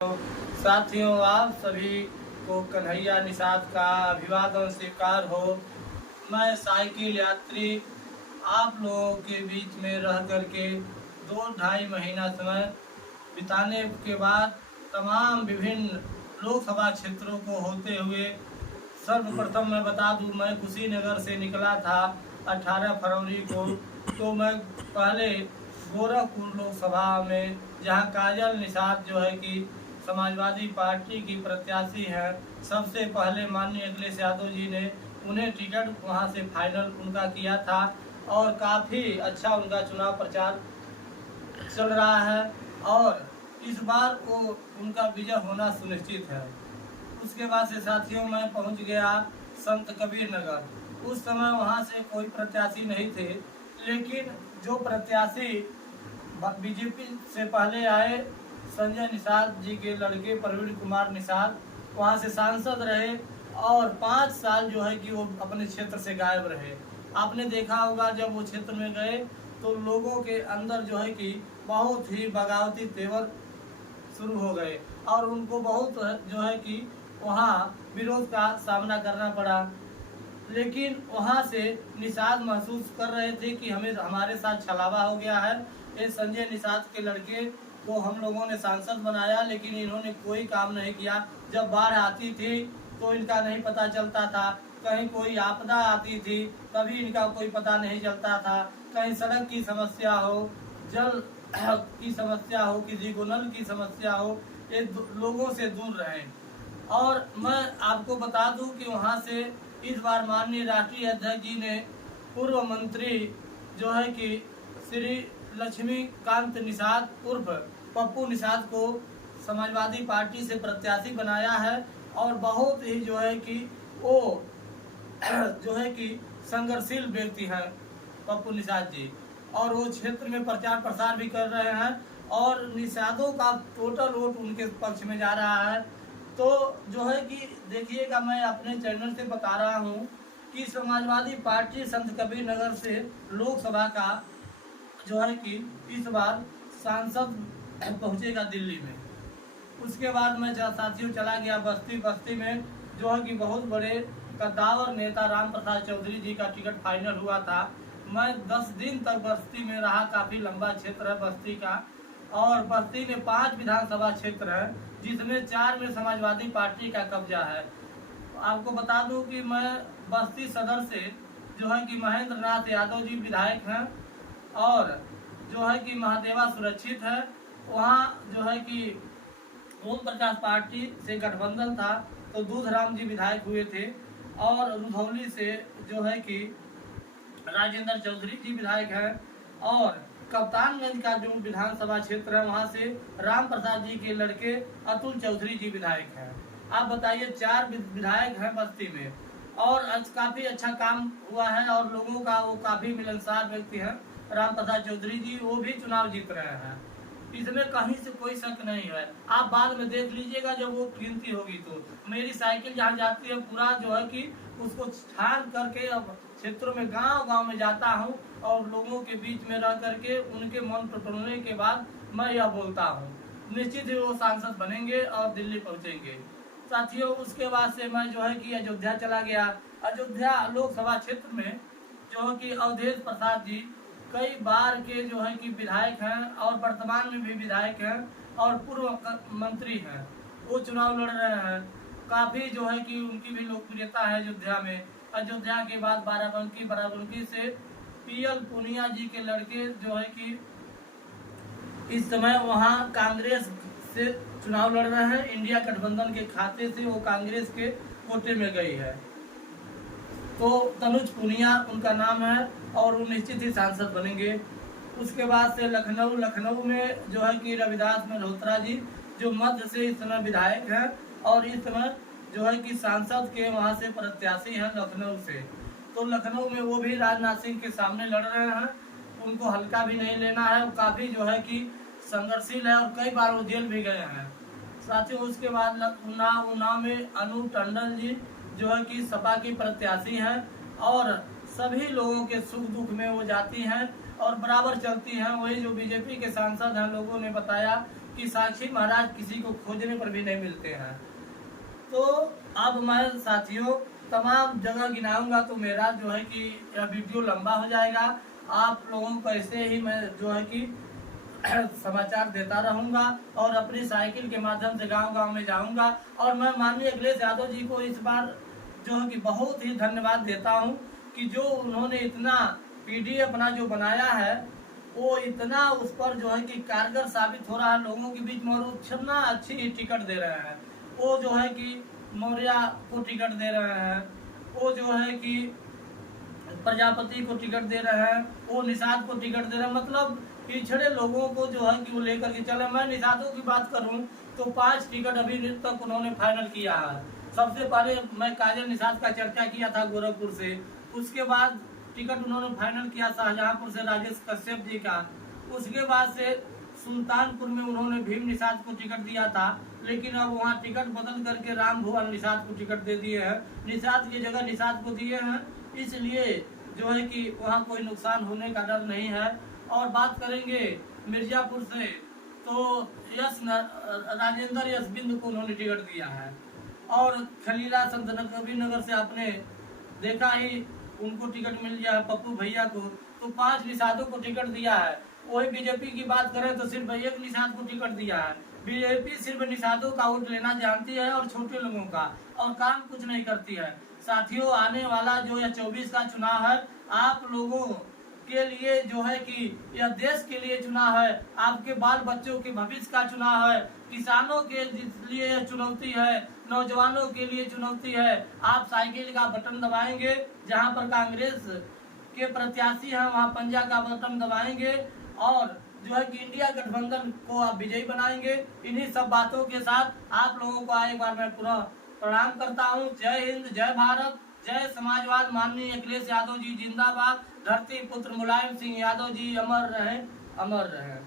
तो साथियों, आप सभी को कन्हैया निषाद का अभिवादन स्वीकार हो। मैं साइकिल यात्री आप लोगों के बीच में रह करके 2-2.5 महीना समय बिताने के बाद तमाम विभिन्न लोकसभा क्षेत्रों को होते हुए सर्वप्रथम मैं बता दूं, मैं कुशीनगर से निकला था 18 फरवरी को। तो मैं पहले गोरखपुर लोकसभा में, जहां काजल निषाद जो है कि समाजवादी पार्टी की प्रत्याशी हैं, सबसे पहले माननीय अखिलेश यादव जी ने उन्हें टिकट वहां से फाइनल उनका किया था और काफ़ी अच्छा उनका चुनाव प्रचार चल रहा है और इस बार वो उनका विजय होना सुनिश्चित है। उसके बाद से साथियों, मैं पहुंच गया संत कबीर नगर। उस समय वहां से कोई प्रत्याशी नहीं थे, लेकिन जो प्रत्याशी बीजेपी से पहले आए, संजय निषाद जी के लड़के प्रवीण कुमार निषाद, वहां से सांसद रहे और 5 साल जो है कि वो अपने क्षेत्र से गायब रहे। आपने देखा होगा, जब वो क्षेत्र में गए तो लोगों के अंदर जो है कि बहुत ही बगावती तेवर शुरू हो गए और उनको बहुत जो है कि वहाँ विरोध का सामना करना पड़ा। लेकिन वहाँ से निषाद महसूस कर रहे थे कि हमें हमारे साथ छलावा हो गया है। ये संजय निषाद के लड़के को हम लोगों ने सांसद बनाया, लेकिन इन्होंने कोई काम नहीं किया। जब बाढ़ आती थी तो इनका नहीं पता चलता था, कहीं कोई आपदा आती थी तभी इनका कोई पता नहीं चलता था, कहीं सड़क की समस्या हो, जल की समस्या हो, किसी को नल की समस्या हो, ये लोगों से दूर रहे। और मैं आपको बता दूं कि वहां से इस बार माननीय राष्ट्रीय अध्यक्ष जी ने पूर्व मंत्री जो है कि श्री लक्ष्मीकांत निषाद उर्फ पप्पू निषाद को समाजवादी पार्टी से प्रत्याशी बनाया है और बहुत ही जो है कि वो जो है कि संघर्षशील व्यक्ति हैं पप्पू निषाद जी, और वो क्षेत्र में प्रचार प्रसार भी कर रहे हैं और निषादों का टोटल वोट उनके पक्ष में जा रहा है। तो जो है कि देखिएगा, मैं अपने चैनल से बता रहा हूँ कि समाजवादी पार्टी संत कबीर नगर से लोकसभा का जो है कि इस बार सांसद पहुंचेगा दिल्ली में। उसके बाद मैं साथियों चला गया बस्ती में, जो है कि बहुत बड़े कद्दावर नेता राम प्रसाद चौधरी जी का टिकट फाइनल हुआ था। मैं 10 दिन तक बस्ती में रहा, काफ़ी लंबा क्षेत्र है बस्ती का, और बस्ती में 5 विधानसभा क्षेत्र है जिसमें 4 में समाजवादी पार्टी का कब्जा है। आपको बता दूं कि मैं बस्ती सदर से जो है कि महेंद्र नाथ यादव जी विधायक हैं और जो है कि महादेवा सुरक्षित है। वहाँ जो है कि ओम प्रकाश पार्टी से गठबंधन था तो दूधराम जी विधायक हुए थे, और रुधौली से जो है कि राजेंद्र चौधरी जी विधायक हैं, और कप्तानगंज का जो विधानसभा क्षेत्र है वहाँ से राम प्रसाद जी के लड़के अतुल चौधरी जी विधायक हैं। आप बताइए, 4 विधायक हैं बस्ती में और काफी अच्छा काम हुआ है और लोगों का वो काफी मिलनसार व्यक्ति हैं राम प्रसाद चौधरी जी, वो भी चुनाव जीत रहे हैं। इसमें कहीं से कोई शक नहीं है। आप बाद में देख लीजिएगा जब वो गिनती होगी तो मेरी साइकिल जहाँ जाती है पूरा जो है कि उसको छान करके अब क्षेत्रों में गांव में जाता हूँ और लोगों के बीच में रह करके उनके मन टटोलने के बाद मैं यह बोलता हूँ, निश्चित ही वो सांसद बनेंगे और दिल्ली पहुँचेंगे। साथियों, उसके बाद से मैं जो है कि अयोध्या चला गया। अयोध्या लोकसभा क्षेत्र में जो है कि अवधेश प्रसाद जी कई बार के जो है कि विधायक हैं और वर्तमान में भी विधायक हैं और पूर्व मंत्री हैं, वो चुनाव लड़ रहे हैं। काफ़ी जो है कि उनकी भी लोकप्रियता है अयोध्या में। अयोध्या के बाद बाराबंकी से पीएल पूनिया जी के लड़के जो है कि इस समय वहाँ कांग्रेस से चुनाव लड़ रहे हैं। इंडिया गठबंधन के खाते से वो कांग्रेस के कोटे में गई है, तो तनुज पूनिया उनका नाम है और वो निश्चित ही सांसद बनेंगे। उसके बाद से लखनऊ में जो है कि रविदास मल्होत्रा जी जो मध्य से इस समय विधायक हैं और इस समय जो है कि सांसद के वहाँ से प्रत्याशी हैं लखनऊ से। तो लखनऊ में वो भी राजनाथ सिंह के सामने लड़ रहे हैं, उनको हल्का भी नहीं लेना है, काफ़ी जो है कि संघर्षशील है और कई बार वो जेल भी गए हैं। साथियों, उसके बाद उन्नाव में अनु टंडन जी जो है कि सपा की प्रत्याशी हैं और सभी लोगों के सुख दुख में वो जाती हैं और बराबर चलती हैं। वही जो बीजेपी के सांसद हैं, लोगों ने बताया कि साक्षी महाराज किसी को खोजने पर भी नहीं मिलते हैं। तो अब मैं साथियों तमाम जगह गिनाऊंगा तो मेरा जो है कि यह वीडियो लंबा हो जाएगा। आप लोगों को ऐसे ही मैं जो है कि समाचार देता रहूंगा और अपनी साइकिल के माध्यम से गांव-गांव में जाऊंगा। और मैं माननीय अखिलेश यादव जी को इस बार जो है कि बहुत ही धन्यवाद देता हूं कि जो उन्होंने इतना पीडीएफ अपना जो बनाया है वो इतना उस पर जो है कि कारगर साबित हो रहा है लोगों के बीच में, और इतना अच्छी टिकट दे रहे हैं। वो जो है कि मौर्य को टिकट दे रहे हैं, वो जो है कि प्रजापति को टिकट दे रहे हैं, वो निषाद को टिकट दे रहे हैं। मतलब पिछड़े लोगों को जो है कि वो लेकर के चले। मैं निषादों की बात करूं तो 5 टिकट अभी तक उन्होंने फाइनल किया है। सबसे पहले मैं काजल निषाद का चर्चा किया था गोरखपुर से, उसके बाद टिकट उन्होंने फाइनल किया शाहजहांपुर से राजेश कश्यप जी का, उसके बाद से सुल्तानपुर में उन्होंने भीम निषाद को टिकट दिया था, लेकिन अब वहाँ टिकट बदल करके राम भुवन निषाद को टिकट दे दिए हैं। निषाद की जगह निषाद को दिए हैं, इसलिए जो है कि वहाँ कोई नुकसान होने का डर नहीं है। और बात करेंगे मिर्जापुर से तो राजेंद्र यश बिंद को उन्होंने टिकट दिया है। और खलीला संत कबीर नगर से आपने देखा ही उनको टिकट मिल गया है पप्पू भैया को। तो 5 निषादों को टिकट दिया है। वही बीजेपी की बात करें तो सिर्फ एक निषाद को टिकट दिया है। बीजेपी सिर्फ निषादों का वोट लेना जानती है और छोटे लोगों का, और काम कुछ नहीं करती है। साथियों आने वाला जो यह 24 का चुनाव है आप लोगों के लिए जो है कि यह देश के लिए चुनाव है, आपके बाल बच्चों के भविष्य का चुनाव है, किसानों के लिए यह चुनौती है, नौजवानों के लिए चुनौती है। आप साइकिल का बटन दबाएंगे, जहां पर कांग्रेस के प्रत्याशी हैं वहां पंजा का बटन दबाएंगे और जो है कि इंडिया गठबंधन को आप विजयी बनाएंगे। इन्हीं सब बातों के साथ आप लोगों को एक बार मैं पुनः प्रणाम करता हूँ। जय हिंद, जय भारत, जय समाजवाद। माननीय अखिलेश यादव जी जिंदाबाद। धरती पुत्र मुलायम सिंह यादव जी अमर रहें, अमर रहें।